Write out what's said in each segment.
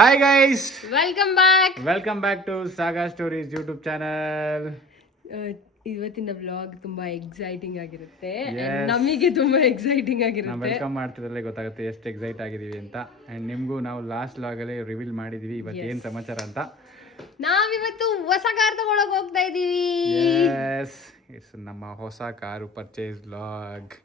Hi guys, welcome back to ಸಾಗಾ stories YouTube channel. ಇವತ್ತಿನ vlog ತುಂಬಾ exciting ಆಗಿರುತ್ತೆ. ನಮಗೆ ತುಂಬಾ ಎಕ್ಸೈಟಿಂಗ್ ಆಗಿರುತ್ತೆ. ನಾವು ವೆಲ್ಕಮ್ ಮಾಡ್ತಿದ್ರಲ್ಲೇ ಗೊತ್ತಾಗುತ್ತೆ ಎಷ್ಟು ಎಕ್ಸೈಟ್ ಆಗಿದೀವಿ ಅಂತ. ಅಂಡ್ ನಿಮಗೂ ನಾವು ಲಾಸ್ಟ್ ವ್ಲಾಗ್ ಅಲ್ಲಿ ರಿವೀಲ್ ಮಾಡಿದೀವಿ ಇವತ್ತು ಏನು ಸಮಾಚಾರ ಅಂತ. ನಾವಿವತ್ತು ಹೊಸ ಕಾರ್ ತಗೊಳಕ್ ಹೋಗ್ತಾ ಇದೀವಿ. ಎಸ್, ನಮ್ಮ ಹೊಸ ಕಾರು ಪರ್ಚೇಸ್ ವ್ಲಾಗ್.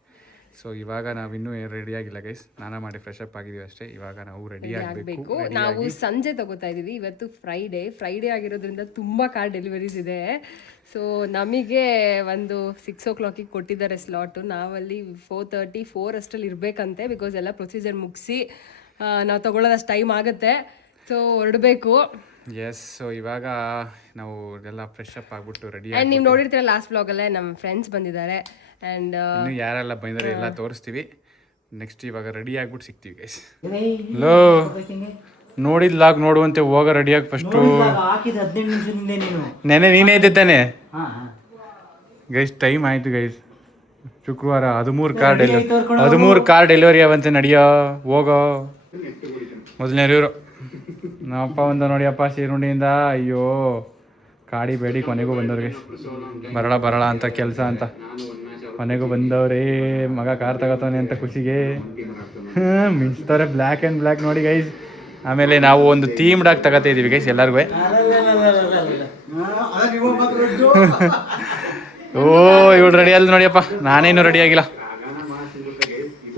ಸೊ ಇವಾಗ ನಾವಿನ್ನೂ ರೆಡಿ ಆಗಿಲ್ಲ ಗೈಸ್, ಸ್ನಾನ ಮಾಡಿ ಫ್ರೆಶ್ ಅಪ್ ಆಗಿದೀವಿ ಅಷ್ಟೇ. ಇವಾಗ ನಾವು ರೆಡಿ ಆಗಬೇಕು. ನಾವು ಸಂಜೆ ತಗೋತಾ ಇದೀವಿ. ಇವತ್ತು ಫ್ರೈಡೇ ಆಗಿರೋದ್ರಿಂದ ತುಂಬಾ ಕಾರ್ ಡೆಲಿವರೀಸ್ ಇದೆ. ಸೊ ನಮಗೆ ಒಂದು 6 o'clock ಕೊಟ್ಟಿದ್ದಾರೆ ಸ್ಲಾಟು. ನಾವಲ್ಲಿ 4:30 ಅಷ್ಟರಲ್ಲಿ ಇರಬೇಕಂತೆ. ಬಿಕಾಸ್ ಎಲ್ಲ ಪ್ರೊಸೀಜರ್ ಮುಗಿಸಿ ನಾವು ತಗೊಳ್ಳೋದಷ್ಟು ಟೈಮ್ ಆಗುತ್ತೆ. ಸೊ ಹೊರಡಬೇಕು. ಎಸ್, ಸೊ ಇವಾಗ ನಾವು ಎಲ್ಲ ಫ್ರೆಶ್ ಅಪ್ ಆಗ್ಬಿಟ್ಟು ರೆಡಿ. ಆ್ಯಂಡ್ ನೀವು ನೋಡಿರ್ತೀರ ಲಾಸ್ಟ್ ವ್ಲಾಗಲ್ಲೇ ನಮ್ಮ ಫ್ರೆಂಡ್ಸ್ ಬಂದಿದ್ದಾರೆ. ಆ್ಯಂಡ್ ಇನ್ನು ಯಾರೆಲ್ಲ ಬಂದರೆ ಎಲ್ಲ ತೋರಿಸ್ತೀವಿ. ನೆಕ್ಸ್ಟ್ ಇವಾಗ ರೆಡಿ ಆಗ್ಬಿಟ್ಟು ಸಿಗ್ತೀವಿ ಗೈಸ್. ಲೋ ನೋಡಿದ್ ಲಾಗ್ ನೋಡುವಂತೆ ಹೋಗ ರೆಡಿಯಾಗಿ ಫಸ್ಟು. ನೆನೆ ನೀನೇ ಇದ್ದಾನೆ ಗೈಸ್. ಟೈಮ್ ಆಯ್ತು ಗೈಸ್. ಶುಕ್ರವಾರ 13 ಕಾರ್ ಡೆಲಿವರಿ ಅವಂತೆ. ನಡಿಯೋ ಹೋಗೋ. ಮೊದಲನೇ ಇವರು ನಮ್ಮಪ್ಪ ಒಂದು ನೋಡಿಯಪ್ಪ ಶೀರುಂಡಿಯಿಂದ. ಅಯ್ಯೋ ಕಾಡಿ ಬೇಡಿ ಕೊನೆಗೂ ಬಂದವ್ರಿಗೆ ಬರಳ ಅಂತ ಕೆಲಸ ಅಂತ ಮನೆಗೂ ಬಂದವ್ರೆ. ಮಗ ಕಾರ್ ತಗೋತಾನೆ ಅಂತ ಖುಷಿಗೆ ಮಿಂಚ್ತಾರೆ. ಬ್ಲ್ಯಾಕ್ ಆ್ಯಂಡ್ ಬ್ಲ್ಯಾಕ್ ನೋಡಿ ಗೈಸ್. ಆಮೇಲೆ ನಾವು ಒಂದು ಥೀಮ್ಡ್ ಆಗಿ ತಗೋತಾ ಇದೀವಿ ಗೈಸ್ ಎಲ್ಲರಿಗೂ. ಓ ಇವಳು ರೆಡಿ ಅಲ್ಲ ನೋಡಿಯಪ್ಪ, ನಾನೇನು ರೆಡಿ ಆಗಿಲ್ಲ.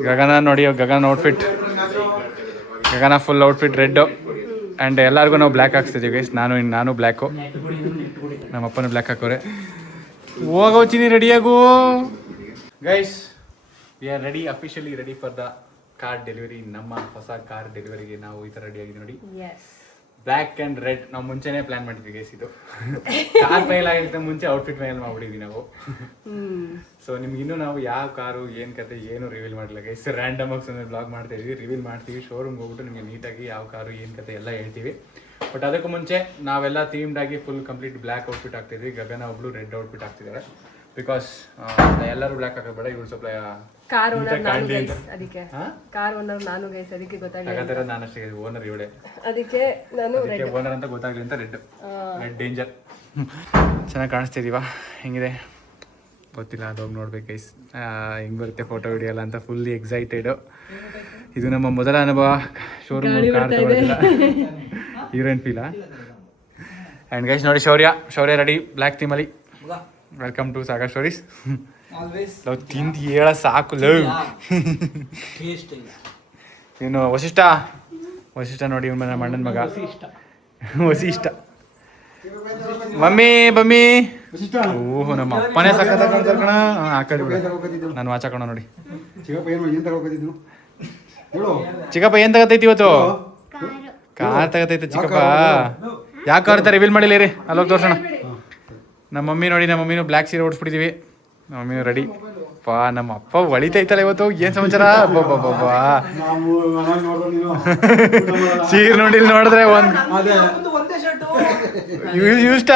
ಗಗನ ನೋಡಿ, Gagana outfit, Gagana full outfit red. And ಎಲ್ಲರಿಗೂ ನಾವು ಬ್ಲ್ಯಾಕ್ ಹಾಕ್ಸ್ತಿದ್ದೀವಿ ಗೈಸ್. ನಾನು ಬ್ಲ್ಯಾಕು, ನಮ್ಮಪ್ಪನೂ ಬ್ಲ್ಯಾಕ್ ಹಾಕೋರೆ. ಹೋಗೋಚಿನಿ ರೆಡಿಯಾಗು guys. We are ready, officially ready for the car delivery. ನಮ್ಮ ಹೊಸ ಕಾರ್ ಡೆಲಿವರಿಗೆ ನಾವು ಈ ಥರ ರೆಡಿ ಆಗಿದ್ದೀವಿ ನೋಡಿ. Black and red. ನಾವು ಮುಂಚೆನೇ ಪ್ಲಾನ್ ಮಾಡಿದ್ವಿ ಗೈಸ್. ಇದು ಕಾರ್ ಫೈಲ್ ಆಗಿರ್ತ ಮುಂಚೆ ಔಟ್ಫಿಟ್ ಫೈನಲ್ ಮಾಡ್ಬಿಟ್ಟಿದ್ವಿ ನಾವು. ಸೊ ನಿಮ್ಗೆ ಇನ್ನೂ ನಾವು ಯಾವ ಕಾರು ಏನು ಕತೆ ಏನು ರಿವೀಲ್ ಮಾಡಿಲ್ಲ ಗೈಸ್. ರ್ಯಾಂಡಮ್ ಆಗಿ ಸುಮ್ಮನೆ ಬ್ಲಾಗ್ ಮಾಡ್ತಾ ಇದೀವಿ, ರಿವೀಲ್ ಮಾಡ್ತೀವಿ. ಶೋರೂಮ್ಗೆ ಹೋಗ್ಬಿಟ್ಟು ನಿಮಗೆ ನೀಟಾಗಿ ಯಾವ ಕಾರು ಏನು ಕತೆ ಎಲ್ಲ ಹೇಳ್ತೀವಿ. ಬಟ್ ಅದಕ್ಕೂ ಮುಂಚೆ ನಾವೆಲ್ಲ ಥೀಮ್ಡ್ ಆಗಿ ಫುಲ್ ಕಂಪ್ಲೀಟ್ ಬ್ಲ್ಯಾಕ್ ಔಟ್ಫಿಟ್ ಆಗ್ತಿದ್ವಿ. ಗಗನ ಒಬ್ಳು ರೆಡ್ ಔಟ್ಫಿಟ್ ಆಗ್ತಿದ್ದಾರೆ. ಬಿಕಾಸ್ ಎಲ್ಲರೂ ಬ್ಲ್ಯಾಕ್ ಹಾಕೋದು ಬೇಡ, ಇವಳು ಸ್ವಲ್ಪ ಕಾರ್ ಓನರ್ ನಾನು ಗೈಸ್, ಅದಕ್ಕೆ ಕಾರ್ ಓನರ್ ನಾನು ಗೈಸ್, ಅದಕ್ಕೆ ಗೊತ್ತಾಗಲಿಲ್ಲ. ನಾನು ಅಷ್ಟೇ ಓನರ್ ಇವಳೆ, ಅದಕ್ಕೆ ನಾನು ಓನರ್ ಅಂತ ಗೊತ್ತಾಗ್ಲಿ ಅಂತ ರೆಡ್ ಡೇಂಜರ್. ಚೆನ್ನಾಗಿ ಕಾಣಿಸ್ತಿದೀವಾ? ಹೆಂಗಿದೆ ಗೊತ್ತಿಲ್ಲ, ಅದೋಗಿ ನೋಡ್ಬೇಕು ಗೈಸ್. ಹೆಂಗೆ ಬರುತ್ತೆ ಫೋಟೋ ವಿಡಿಯೋ ಎಲ್ಲ ಅಂತ ಫುಲ್ಲಿ ಎಕ್ಸೈಟೆಡು. ಇದು ನಮ್ಮ ಮೊದಲ ಅನುಭವ ಶೋರೂಮ್ ಕಾರ್ ತಗೊಳ್ಳೋದಿಲ್ಲ. ಹೀರೋಯಿನ್ ಫೀಲಾ? ಆ್ಯಂಡ್ ಗೈಸ್ ನೋಡಿ, ಶೌರ್ಯ ರೆಡಿ ಬ್ಲ್ಯಾಕ್ ಥೀಮಲ್ಲಿ. Welcome to ಸಾಗಾ Stories. ನಾವು ತಿಂದು ಹೇಳ ಸಾಕು ಲವ್. ಇನ್ನು ವಸಿಷ್ಠ ನೋಡಿ, ನಮ್ಮ ಅಣ್ಣನ ಮಗ ವಸಿಷ್ಠ. ಮಮ್ಮಿ ಓಹೋ ನಮ್ಮ ಅಪ್ಪನೇ ಸಕ್ಕತ್ತ ಕಣ. ಆ ಕಡೆ ನಾನು ವಾಚ ಕಣ ನೋಡಿ. ಚಿಕ್ಕಪ್ಪ ಏನ್ ತಗತೈತಿ ಇವತ್ತು? ಕಾರ್ ತಗತೈತೆ ಚಿಕ್ಕಪ್ಪ. ಯಾಕೆ ಕಾರ್ ಅಂತ ರಿವೀಲ್ ಮಾಡಿಲ್ಲ ರೀ, ಅಲ್ಲೋಗಿ ತೋರ್ಸೋಣ. ನಮ್ಮ ಮಮ್ಮಿ ನೋಡಿ, ನಮ್ಮ ಮಮ್ಮಿನೂ ಬ್ಲ್ಯಾಕ್ ಸೀರೆ ಓಡಿಸ್ಬಿಟ್ಟಿದೀವಿ. ನಮ್ಮ ಮಮ್ಮಿನೂ ರೆಡಿ. ನಮ್ಮ ಅಪ್ಪ ಹೊಳಿತೈತಲ್ಲ ಇವತ್ತು. ಏನ್ ಸಮಾಚಾರ? ಸೀರೆ ನೋಡಿ ನೋಡಿದ್ರೆ ಇಷ್ಟ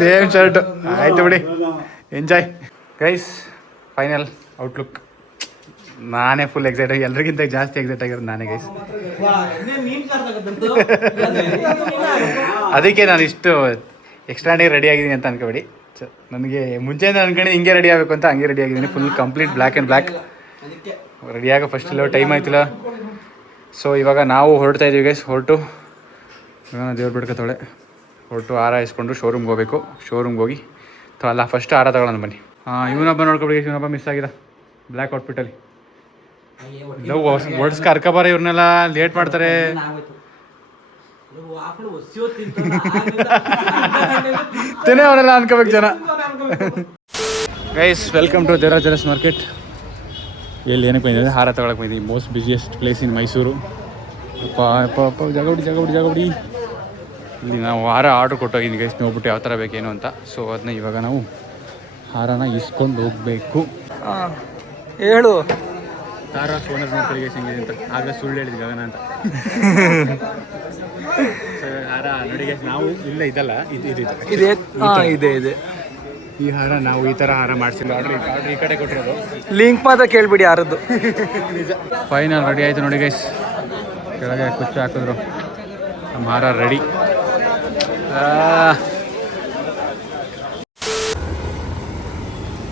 ಸೇಮ್ ಶರ್ಟ್. ಆಯ್ತು ಬಿಡಿ, ಎಂಜಾಯ್ ಗೈಸ್. Final outlook. ನಾನೇ ಫುಲ್ ಎಕ್ಸೈಟ್ ಆಗಿ, ಎಲ್ರಿಗಿಂತ ಜಾಸ್ತಿ ಎಕ್ಸೈಟ್ ಆಗಿರೋದು ನಾನೇ ಗೈಸ್. ಅದಕ್ಕೆ ನಾನು ಇಷ್ಟು ಎಕ್ಸ್ಟ್ರಾನೇ ರೆಡಿ ಆಗಿದ್ದೀನಿ ಅಂತ ಅನ್ಕೋಬೇಡಿ. ನನಗೆ ಮುಂಚೆಯಿಂದ ಅನ್ಕೊಂಡು ಹಿಂಗೆ ರೆಡಿ ಆಗಬೇಕು ಅಂತ ಹಂಗೆ ರೆಡಿ ಆಗಿದ್ದೀನಿ. Full complete black and black ರೆಡಿಯಾಗ ಫಸ್ಟ್ ಇಲ್ಲ, ಟೈಮ್ ಆಯ್ತಿಲ್ಲ. ಸೊ ಇವಾಗ ನಾವು ಹೊರಡ್ತಾ ಇದೀವಿ ಗೈಸ್. ಹೊರಟು ದೇವ್ರ ಬಿಡ್ಕೊತಾಳೆ. ಹೊರಟು ಹಾರ ಇಸ್ಕೊಂಡು ಶೋರೂಮ್ಗೆ ಹೋಗ್ಬೇಕು. ಶೋರೂಮ್ಗೆ ಹೋಗಿ ಅಲ್ಲ ಫಸ್ಟ್ ಹಾರ ತಗೊಳ್ಳೋಣ ಬನ್ನಿ. ಇವನೊಬ್ಬ ನೋಡ್ಕೊಬಿಡಿ, ಇವನೊಬ್ಬ ಮಿಸ್ ಆಗಿದ ಬ್ಲ್ಯಾಕ್ ಔಟ್ಫಿಟ್ಟಲ್ಲಿ. ಇಲ್ಲ ಓಡಿಸ್ಕ ಕರ್ಕೊಬಾರ, ಇವ್ರನ್ನೆಲ್ಲ ಲೇಟ್ ಮಾಡ್ತಾರೆ. ತಿನ್ನೇ ಅವರೆಲ್ಲ ಅನ್ಕೋಬೇಕು ಜನ. Guys welcome to Devaraj market. ಎಲ್ಲಿ ಏನಕ್ಕೆ ಬಂದಿದೆ? ಹಾರ ತಗೊಳಕ್ಕೆ ಬಂದಿದ್ದೀವಿ. Most busiest place in Mysuru. ಅಪ್ಪ ಜಾಗಬಿಡಿ. ಇಲ್ಲಿ ನಾವು ಹಾರ ಆರ್ಡ್ರ್ ಕೊಟ್ಟೋಗಿದ್ದೀವಿ ಗೈಸ್, ನೋಡ್ಬಿಟ್ಟು ಯಾವ ಥರ ಬೇಕೇನು ಅಂತ. ಸೊ ಅದನ್ನ ಇವಾಗ ನಾವು ಹಾರನ ಇಸ್ಕೊಂಡು ಹೋಗಬೇಕು. ಹೇಳು ಹಾರ ಓನರ್ ನೋಡ್ಕೊಳ್ಳಿ ಗೈಸ್ ಹೆಂಗಿದೆ ಅಂತ. ಆಗಲೇ ಸುಳ್ಳು ಹೇಳಿದ್ವಿ ಗಗನ ಅಂತ. ಹಾರ ನೋಡಿ ಗೈಸ್, ನಾವು ಇಲ್ಲ ಇದಲ್ಲ, ಇದೆ ಈ ಹಾರ ನಾವು ಈ ಥರ ಹಾರ ಮಾಡಿಸಿಲ್ಲ. ಆರ್ಡ್ರ್ ಈ ಕಡೆ ಕೊಟ್ಟಿರೋದು. ಲಿಂಕ್ ಮಾತ್ರ ಕೇಳ್ಬಿಡಿ ಯಾರದ್ದು. ನಿಜ. ಫೈನಲ್ ರೆಡಿ ಆಯಿತು ನೋಡಿ ಗೈಸ್. ಕೆಳಗೆ ಕುಚ್ಚು ಹಾಕಿದ್ರು. ನಮ್ಮ ಹಾರ ರೆಡಿ.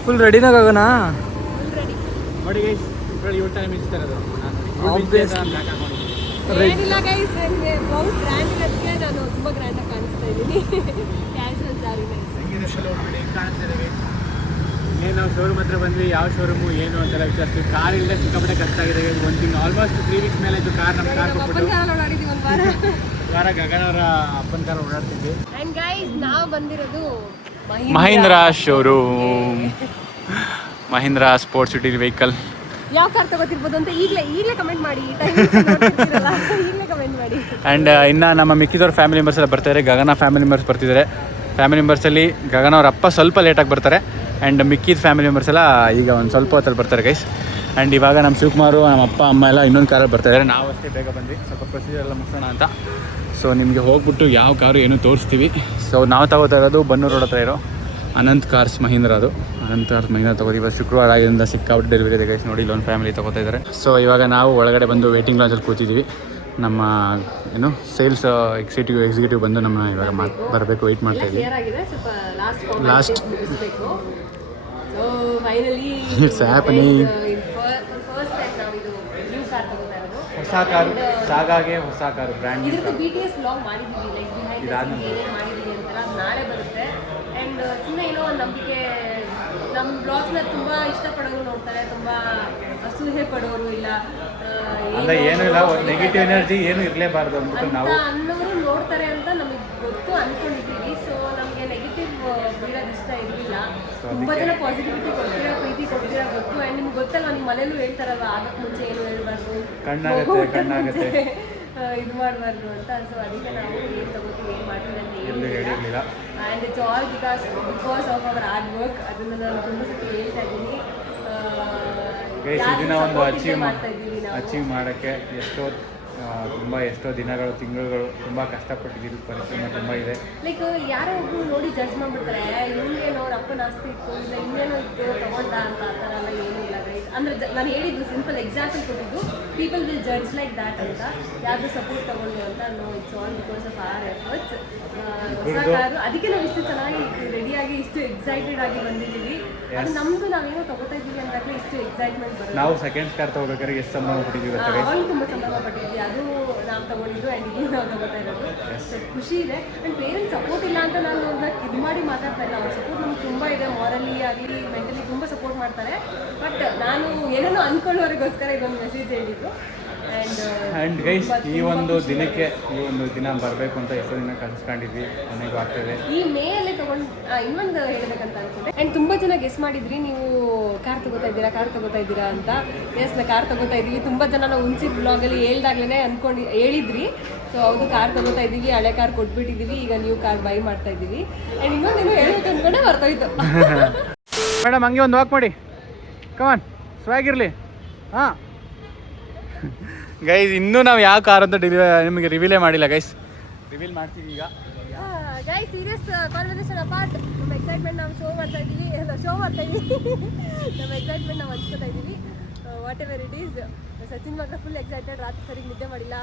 ಫುಲ್ ರೆಡಿನಾಗೋಣ ನೋಡಿ ಗೈಸ್. ಇದ್ರಲ್ಲಿ ಊಟ ಮಿಂಚ್ತಾ ಇರೋದು ಏನಿಲ್ಲ ಗೈಸ್, ನನಗೆ ಬ್ಲೌಸ್ ಗ್ರ್ಯಾಂಡ್ ಇರೋದಕ್ಕೆ ನಾನು ತುಂಬ ಗ್ರ್ಯಾಂಡಾಗಿ ಕಾಣಿಸ್ತಾ ಇದ್ದೀನಿ. ಕ್ಯಾಶುವಲ್ ಸಾರಿನೇ ಕಾಣಿಸ್ತಿದ್ದೇವೆ. ಏನು ನಾವು ಶೋರೂಮ್ ಹತ್ರ ಬಂದ್ವಿ, ಯಾವ ಶೋರೂಮು ಏನು ಅಂತೆಲ್ಲ ವಿಚಾರಿಸ್ತೀವಿ. ಕಾರ್ ಇಲ್ಲದೆ ಸಿಕ್ಕಾಪಟ್ಟೆ ಕಷ್ಟ ಆಗಿದೆ. ಒಂದು ತಿಂಗಳು ಆಲ್ಮೋಸ್ಟ್ 3 ವೀಕ್ಸ್ ಮೇಲೆ ಆಯಿತು ಕಾರ್. ನಮ್ಮ ಕಾರ್ ಅಪ್ಪನ ಕಾರಲ್ಲಿ ಓಡಾಡಿದ್ದೀವಿ ಒಂದು ವಾರ ಗಗನ್ ಅವರ ಅಪ್ಪನ ಕಾರ್ ಓಡಾಡ್ತಿದ್ವಿ. ಆ್ಯಂಡ್ ಗೈಸ್ ನಾವು ಬಂದಿರೋದು Mahindra showroom. Mahindra sports city vehicle. ಯಾವ ಕಾರ್ ತಗೋತಿರ್ಬೋದು ಅಂತ ಈಗಲೇ ಕಮೆಂಟ್ ಮಾಡಿ. ಈಗಲೇ ಕಮೆಂಟ್ ಮಾಡಿ. ಆ್ಯಂಡ್ ಇನ್ನು ನಮ್ಮ ಮಿಕ್ಕಿದವ್ರ ಫ್ಯಾಮಿಲಿ ಮೆಂಬರ್ಸ್ ಎಲ್ಲ ಬರ್ತಾರೆ. ಗಗನ ಫ್ಯಾಮಿಲಿ ಮೆಂಬರ್ಸ್ ಬರ್ತಿದ್ದಾರೆ. ಫ್ಯಾಮಿಲಿ ಮೆಂಬರ್ಸಲ್ಲಿ ಗಗನ ಅವ್ರ ಅಪ್ಪ ಸ್ವಲ್ಪ ಲೇಟಾಗಿ ಬರ್ತಾರೆ. ಆ್ಯಂಡ್ ಮಿಕ್ಕಿದ ಫ್ಯಾಮಿಲಿ ಮೆಂಬರ್ಸ್ ಎಲ್ಲ ಈಗ ಒಂದು ಸ್ವಲ್ಪ ಹೊತ್ತಲ್ಲಿ ಬರ್ತಾರೆ ಗೈಸ್. ಆ್ಯಂಡ್ ಇವಾಗ ನಮ್ಮ ಶಿವಕುಮಾರು, ನಮ್ಮ ಅಪ್ಪ ಅಮ್ಮ ಎಲ್ಲ ಇನ್ನೊಂದು ಕಾರಲ್ಲಿ ಬರ್ತಾಯಿದ್ದಾರೆ. ನಾವು ಅಷ್ಟೇ ಬೇಗ ಬಂದ್ವಿ, ಸ್ವಲ್ಪ ಪ್ರೊಸೀಜರ್ ಎಲ್ಲ ಮುಗಿಸೋಣ ಅಂತ. ಸೊ ನಿಮಗೆ ಹೋಗ್ಬಿಟ್ಟು ಯಾವ ಕಾರು ಏನು ತೋರಿಸ್ತೀವಿ. ಸೊ ನಾವು ತಗೋತಾ ಇರೋದು ಬನ್ನೂರು ರೋಡ್ ಹತ್ರ ಇರೋ ಅನಂತ್ ಕಾರ್ಸ್ ಮಹೀಂದ್ರ. ಅದು ಅನಂತ್ ಕಾರ್ಸ್ ಮಹೀಂದ್ರ ತಗೋದು. ಇವಾಗ ಶುಕ್ರವಾರ ಆಗಿದ್ದರಿಂದ ಸಿಕ್ಕಾಬಿಟ್ಟು ಡೆಲಿವರಿ ಇದೆ ಗೈಸ್. ನೋಡಿ ಇಲ್ಲೊಂದು ಫ್ಯಾಮಿಲಿ ತಗೋತಾ ಇದ್ದಾರೆ. ಸೊ ಇವಾಗ ನಾವು ಒಳಗಡೆ ಬಂದು ವೇಟಿಂಗ್ ಲಾಂಜಲ್ಲಿ ಕೂತಿದ್ದೀವಿ. ನಮ್ಮ ಏನು ಸೇಲ್ಸ್ ಎಕ್ಸಿಕ್ಯೂಟಿವ್ ಬಂದು ನಮ್ಮ ಇವಾಗ ಬರಬೇಕು, ವೆಯ್ಟ್ ಮಾಡ್ತಾ ಇದ್ದೀವಿ. Last it's happening. ಹೊಸ ಕಾರು, ಸಾಗಾಗೆ ಹೊಸ car, brand new car. BTS vlog ಮಾಡಿದ್ದೀವಿ, ಲೈಕ್ ಬಿಹೈಂಡ್ ದ ಸೀನ್ ಮಾಡಿದ್ದೀವಿ ಅಂತ. ಅದು ನಾಳೆ ಬರುತ್ತೆ. ಆ್ಯಂಡ್ ಸುಮ್ಮನೆ ಏನೋ ಒಂದು ನಂಬಿಕೆ, ನಮ್ಮ ಬ್ಲಾಗ್ಸ್ನ ತುಂಬ ಇಷ್ಟಪಡೋರು ನೋಡ್ತಾರೆ, ತುಂಬ ಅಸೂಹೆ ಪಡೋರು ಇಲ್ಲ ಅಂದರೆ ಏನೂ ಇಲ್ಲ, ಒಂದು ನೆಗೆಟಿವ್ ಎನರ್ಜಿ ಏನು ಇರಲೇಬಾರ್ದು ಅಂದ್ಬಿಟ್ಟು ನಾವು ಅನ್ನೋರು ನೋಡ್ತಾರೆ ಅಂತ ನಮಗೆ ಗೊತ್ತು ಅಂದ್ಕೊಂಡಿದ್ದೀವಿ. ಸೊ ನಮಗೆ ನೆಗೆಟಿವ್ ಬೀಳೋದು ಇಷ್ಟ ಇರಲಿಲ್ಲ. ತುಂಬ ಜನ ಪಾಸಿಟಿವಿಟಿ ಕೊಡ್ತೀರಾ, ಪ್ರೀತಿ ಕೊಡ್ತೀರಾ ಗೊತ್ತು. ಆ್ಯಂಡ್ ನಿಮ್ಗೆ ಗೊತ್ತಲ್ವ, ನಿಮ್ಮ ಮನೇಲೂ ಹೇಳ್ತಾರಲ್ವ, ಆಗಕ್ಕೆ ಮುಂಚೆ ಏನು ಹೇಳ್ಬಾರ್ದು, ಕಣ್ಣಾಗುತ್ತೆ ಇದು ಮಾಡಬಾರ್ದು ಅಂತ. ಸೊ ಅದಕ್ಕೆ ನಾವು ಏನು ತಗೋತೀವಿ, ಏನು ಮಾಡ್ತೀವಿ ಅಂತ ಹೇಳಿಲ್ಲ. And it's all because of hour hard work. ಅದನ್ನು ನಾನು ತುಂಬ ಸತಿ ಹೇಳ್ತಾ ಇದ್ದೀನಿ. ಇದನ್ನ ಒಂದು ಅಚೀವ್ ಮಾಡೋಕ್ಕೆ ಎಷ್ಟೋ ದಿನಗಳು, ತಿಂಗಳುಗಳು ತುಂಬ ಕಷ್ಟಪಟ್ಟಿದ್ದೀವಿ. ಪರಿಶ್ರಮ ತುಂಬ ಇದೆ. ಲೈಕ್ ಯಾರೋ ಒಬ್ರು ನೋಡಿ ಜಡ್ಜ್ ಮಾಡಿಬಿಡ್ತಾರೆ, ಇವ್ನಿಗೇನೋ ಅವ್ರ ಅಪ್ಪನ ಆಸ್ತಿ ಇತ್ತು, ಇಲ್ಲ ಇನ್ನೇನೋ ಇತ್ತು ತಗೊಂಡ ಅಂತ. ಆ ಥರ ಎಲ್ಲ ಏನೂ ಇಲ್ಲ ಗೈಸ್. ಅಂದರೆ ನಾನು ಹೇಳಿದ್ದು ಸಿಂಪಲ್ ಎಕ್ಸಾಂಪಲ್ ಕೊಟ್ಟಿದ್ದು, people will judge like that ಅಂತ. ಯಾವುದು ಸಪೋರ್ಟ್ ತಗೊಂಡು ಅಂತ. No, it's all because of our efforts. ಹೊಸ ಕಾರು, ಅದಕ್ಕೆ ನಾವು ಇಷ್ಟು ಚೆನ್ನಾಗಿ ರೆಡಿಯಾಗಿ ಇಷ್ಟು ಎಕ್ಸೈಟೆಡ್ ಆಗಿ ಬಂದಿದ್ದೀವಿ. ಅದು ನಮ್ಮದು, ನಾವೇನೋ ತಗೋತಾ ಇದ್ದೀವಿ ಅಂದಾಗಲೇ ಇಷ್ಟು ಎಕ್ಸೈಟ್ಮೆಂಟ್ ಬರುತ್ತೆ. ನಾವು ಸೆಕೆಂಡ್ ಕಾರ್ ತಗೋಬೇಕಾದ್ರೆ ಎಷ್ಟು ಸಂಭ್ರಮ ಪಟ್ಟಿದ್ದೀವಿ. ಅವಾಗ ತುಂಬ ಸಂಭ್ರಮ ಪಟ್ಟಿದ್ವಿ. ಅದು ನಾವು ತಗೊಂಡಿದ್ದು ಆ್ಯಂಡ್ ಇದು ನಾವು ತಗೋತಾ ಇರೋದು. ಸೊ ಖುಷಿ ಇದೆ. ಆ್ಯಂಡ್ ಪೇರೆಂಟ್ಸ್ ಸಪೋರ್ಟ್ ಇಲ್ಲ ಅಂತ ನಾನು ಇದು ಮಾಡಿ ಮಾತಾಡ್ತಾ ಇಲ್ಲ. ಅವ್ರ ಸಪೋರ್ಟ್ ನಮ್ಗೆ ತುಂಬ ಇದೆ. ಮಾರಲಿ ಆಗಲಿ, ಮೆಂಟಲಿ ತುಂಬ ಸಪೋರ್ಟ್ ಮಾಡ್ತಾರೆ. ಬಟ್ ನಾನು ಏನೇನೋ ಅಂದ್ಕೊಳ್ಳೋರಿಗೋಸ್ಕರ ಇದೊಂದು ಮೆಸೇಜ್ ಹೇಳಿದ್ದು. ಆ್ಯಂಡ್ ಗೈಸ್, ಈ ಒಂದು ದಿನ ಬರಬೇಕು ಅಂತ ಎಷ್ಟೋ ದಿನ ಕನ್ಸ್ಕೊಂಡಿದ್ವಿ. ನನಗೂ ಆಗ್ತದೆ. ಈ ಮೇಯಲ್ಲೇ ತಗೊಂಡು ಇನ್ನೊಂದು ಹೇಳಬೇಕಂತ ಅನ್ಕೊಂಡೆ. ಆ್ಯಂಡ್ ತುಂಬ ಜನ ಗೆಸ್ ಮಾಡಿದ್ರಿ, ನೀವು ಕಾರ್ ತಗೋತಾ ಇದ್ದೀರಾ ಅಂತ. ಎಸ್, ನಾ ಕಾರ್ ತಗೋತಾ ಇದ್ದೀವಿ. ತುಂಬ ಜನ ನಾವು ಹುಣಸಿ ಬ್ಲಾಗಲ್ಲಿ ಹೇಳ್ದಾಗ್ಲೇ ಹೇಳಿದ್ರಿ. ಸೊ ಹೌದು, ಕಾರ್ ತಗೋತಾ ಇದ್ದೀವಿ. ಹಳೆ ಕಾರ್ ಕೊಟ್ಬಿಟ್ಟಿದ್ದೀವಿ, ಈಗ ನ್ಯೂ ಕಾರ್ ಬೈ ಮಾಡ್ತಾ ಇದ್ದೀವಿ. ಆ್ಯಂಡ್ ಇನ್ನೊಂದೇನು ಹೇಳ್ಬೇಕು ಅಂದ್ಕೊಂಡೆ ಬರ್ತೋಯ್ತು. ಮೇಡಮ್ ಹಂಗೆ ಒಂದು ವಾಕ್ ಮಾಡಿ, ಕಮಾನ್, ಸ್ವಾಗಿರಲಿ. ಹಾಂ ಗೈಸ್, ಇನ್ನೂ ನಾವು ಯಾವ ಕಾರ್ ಅಂತ ನಿಮಗೆ ರಿವೀಲೇ ಮಾಡಿಲ್ಲ ಗೈಸ್. ರಿವೀಲ್ ಮಾಡ್ತೀವಿ ಈಗ. ಗೈಸ್, ಸೀರಿಯಸ್ ಕಾನ್ವರ್ಸೇಷನ್ ಅಪಾರ್ಟ್, ನಮ್ಮ ಎಕ್ಸೈಟ್ಮೆಂಟ್ ನಾವು ಶೋ ಮಾಡ್ತಾ ಇದ್ದೀವಿ. ನಮ್ಮ ಎಕ್ಸೈಟ್ಮೆಂಟ್ ನಾವು ಹಂಚ್ಕೊತಾ ಇದ್ದೀವಿ. What ever it is. Sachin ಮಾತ್ರ ಫುಲ್ ಎಕ್ಸೈಟೆಡ್. ರಾತ್ರಿ ಸರಿಗೆ ನಿದ್ದೆ ಮಾಡಿಲ್ಲ.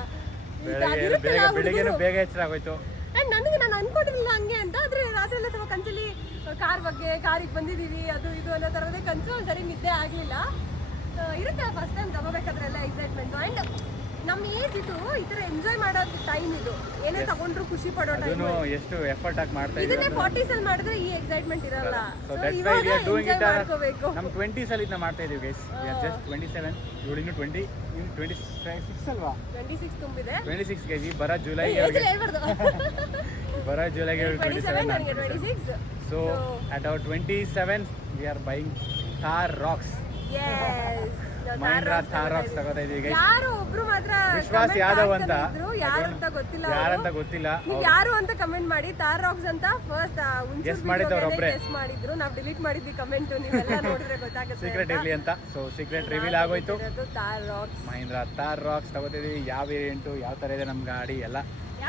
ಬೆಳಗ್ಗೆ ಬೇಗ ಎಚ್ಚರ ಆಗೋಯ್ತು. ಆ್ಯಂಡ್ ನಾನು ಅನ್ಕೊಂಡಿರಲಿಲ್ಲ ಹಂಗೆ ಅಂತ. ಆದರೆ ರಾತ್ರಿ ಎಲ್ಲ ಸ್ವಲ್ಪ ಕನಸಲ್ಲಿ ಕಾರ್ ಬಗ್ಗೆ, ಕಾರಿಗೆ ಬಂದಿದ್ದೀವಿ, ಅದು ಇದು ಅನ್ನೋ ಥರದೇ ಕನಸು. ಸರಿ ನಿದ್ದೆ ಆಗಲಿಲ್ಲ. ಇರುತ್ತೆ ಫಸ್ಟ್ ಟೈಮ್ ತಗೋಬೇಕಾದ್ರೆ ಎಲ್ಲ ಎಕ್ಸೈಟ್ಮೆಂಟು. ಆ್ಯಂಡ್ ನಮ್ಮ ಏಜ್ ಇದು, ಈ ಥರ ಎಂಜಾಯ್ ಮಾಡೋದು ಟೈಮ್ ಇದು. ಏನೇ ತಗೊಂಡ್ರು ಖುಷಿ ಪಡೋ ಟೈಮ್. ಎಷ್ಟು ಎಫರ್ಟ್ ಆಗಿ ಮಾಡ್ತಾ ಇದ್ದೀವಿ. ಇದನ್ನೇ 40s ಅಲ್ಲಿ ಮಾಡಿದ್ರೆ ಈ ಎಕ್ಸೈಟ್ಮೆಂಟ್ ಇರಲ್ಲ. ಸೊ ಇವಾಗ ಎಂಜಾಯ್ ಮಾಡ್ಕೋಬೇಕು. ನಮ್ಮ 20s ಅಲ್ಲಿ ಇದನ್ನ ಮಾಡ್ತಾ ಇದೀವಿ ಗೈಸ್. ಜಸ್ಟ್ 27, ಇವಳು ಇನ್ನು 26 ಅಲ್ವಾ? 26 ತುಂಬಿದೆ. 26 ಗೈಸ್. ಬರೋ ಜುಲೈಗೆ 27, ನನಗೆ 26. So at our 27 we are buying Thar Roxx. Mahindra Thar Roxx ತಗೋತಾ ಇದೀವಿ ಗೈಸ್. ಯಾರು ಒಬ್ರು ಮಾತ್ರ ವಿಶ್ವಾಸ್ ಯಾದವ್ ಅಂತ, ಯಾರಂತ ಗೊತ್ತಿಲ್ಲ. ನೀವು ಯಾರು ಅಂತ ಕಮೆಂಟ್ ಮಾಡಿ. ಥಾರ್ ರಾಕ್ಸ್ ಅಂತ ಫಸ್ಟ್ ಗೆಸ್ ಮಾಡಿದವರು ಒಬ್ರೆ ಗೆಸ್ ಮಾಡಿದ್ರು. ನಾವು ಡಿಲೀಟ್ ಮಾಡಿದ್ವಿ ಕಮೆಂಟ್. ನೀವೆಲ್ಲ ನೋಡಿದ್ರೆ ಗೊತ್ತಾಗುತ್ತೆ. ಸೀಕ್ರೆಟ್ ಇರ್ಲಿ ಅಂತ. ಸೊ ಸೀಕ್ರೆಟ್ ರಿವೀಲ್ ಆಗೋಯ್ತು. ಥಾರ್ ರಾಕ್ಸ್, ಮಹೀಂದ್ರಾ ಥಾರ್ ರಾಕ್ಸ್ ತಗೋತಿದೀವಿ. ಯಾವ ವೇರಿಯಂಟು, ಯಾವ ಥರ ಇದೆ ನಮ್ಮ ಗಾಡಿ ಎಲ್ಲ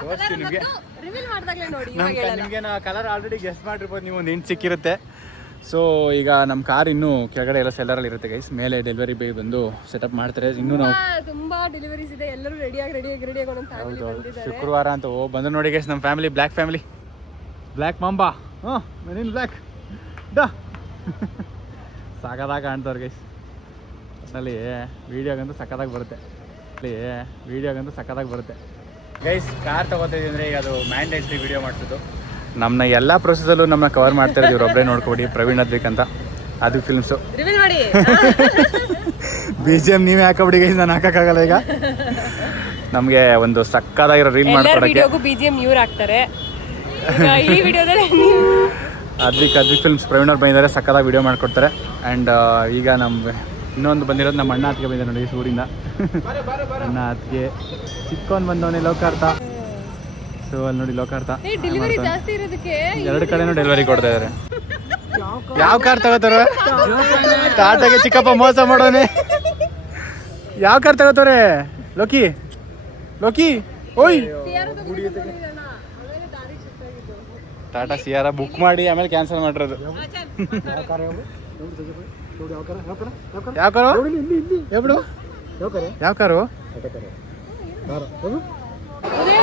ತೋರಿಸ್ತೀವಿ ನಿಮಗೆ. ರಿವೀಲ್ ಮಾಡಿದಾಗಲೇ ನೋಡಿ. ನಿಮಗೆ ನಾ ಕಲರ್ ಆಲ್ರೆಡಿ ಗೆಸ್ ಮಾಡಿರ್ಬೋದು ನೀವು. ಒಂದು ಹಿಂಟ್ ಸಿಕ್ಕಿರುತ್ತೆ. ಸೊ ಈಗ ನಮ್ಮ ಕಾರ್ ಇನ್ನೂ ಕೆಳಗಡೆ ಎಲ್ಲ ಸೆಲ್ಲರಲ್ಲಿ ಇರುತ್ತೆ ಗೈಸ್. ಮೇಲೆ ಡೆಲಿವರಿ ಬಾಯ್ ಬಂದು ಸೆಟಪ್ ಮಾಡ್ತಾರೆ. ಇನ್ನೂ ನಾವು ತುಂಬಾ ಡೆಲಿವರೀಸ್ ಇದೆ, ಎಲ್ಲರೂ ರೆಡಿಯಾಗಿ ಒಂದೊಂದು ಫ್ಯಾಮಿಲಿ ಬಂದಿದ್ದಾರೆ. ಶುಕ್ರವಾರ ಅಂತ ಬಂದು ನೋಡಿ ಗೈಸ್, ನಮ್ಮ family black family, black mamba. ಮನೇನು ಬ್ಲ್ಯಾಕ್ ಡಾ ಸಾಕಾದಾಗ ಕಾಣ್ತವ್ರು ಗೈಸ್. ಅಲ್ಲಿ ವೀಡಿಯೋಗಂತೂ ಸಕ್ಕತ್ತಾಗಿ ಬರುತ್ತೆ ಗೈಸ್. ಕಾರ್ ತೊಗೋತಿದ್ವಿ ಅಂದರೆ ಈಗ ಅದು ಮ್ಯಾಂಡೇಟ್ರಿ ವೀಡಿಯೋ ಮಾಡಿಸೋದು. ನಮ್ಮನ್ನ ಎಲ್ಲ ಪ್ರೊಸೆಸಲ್ಲೂ ನಮ್ಮನ್ನ ಕವರ್ ಮಾಡ್ತಿರೋದು ಇವ್ರು ಒಬ್ಬರೇ ನೋಡ್ಕೊಡಿ, ಪ್ರವೀಣ್ ಅದ್ವಿಕ್ ಅಂತ. ಅದು ಫಿಲ್ಮ್ಸು BGM ನೀವೇ ಹಾಕೋಬಿಡಿ ಗೈಸ್, ನಾನು ಹಾಕೋಕ್ಕಾಗಲ್ಲ. ಈಗ ನಮಗೆ ಒಂದು ಸಕ್ಕತ್ತಾಗಿರೋ ರೀಲ್ ಮಾಡ್ಕೊಡೋಕ್ಕೆ BGM ಇವ್ರು ಹಾಕ್ತಾರೆ. ಈ ವಿಡಿಯೋದಲ್ಲಿ ಅದ್ವಿಕ್ ಫಿಲ್ಮ್ಸ್ ಪ್ರವೀಣ್ ಅವ್ರು ಬಂದಿದ್ದಾರೆ, ಸಕ್ಕತ್ತಾಗಿ ವೀಡಿಯೋ ಮಾಡಿಕೊಡ್ತಾರೆ. ಆ್ಯಂಡ್ ಈಗ ನಮ್ಗೆ ಇನ್ನೊಂದು ಬಂದಿರೋದು ನಮ್ಮ ಅಣ್ಣ ಅತ್ತಿಗೆ ಬಂದಿದ್ದಾರೆ ನೋಡಿ ಊರಿಂದ. ಅಣ್ಣ ಅತ್ತಿಗೆ ಚಿಕ್ಕವನ್ ಬಂದವನೇ ಲೋಕಾರ್ಥ. ಸೊ ಅಲ್ಲಿ ನೋಡಿ ಲೋಕಾರ್ಥ ಎರಡು ಕಡೆನೂ ಡೆಲಿವರಿ ಕೊಡ್ತಾ ಇದ್ದಾರೆ. ಯಾವ ಕಾರ್ ತಗೋತಾರ? ಟಾಟಾಗೆ ಚಿಕ್ಕಪ್ಪ ಮೋಸ ಮಾಡೋನೆ. ಯಾವ ಕಾರ್ ತಗೋತಾರೆ? ಲೋಕಿ ಓಯ್ ಟಾಟಾ ಸಿಯಾರ ಬುಕ್ ಮಾಡಿ ಆಮೇಲೆ ಕ್ಯಾನ್ಸಲ್ ಮಾಡಿರೋದು. ಯಾವ ಕಾರು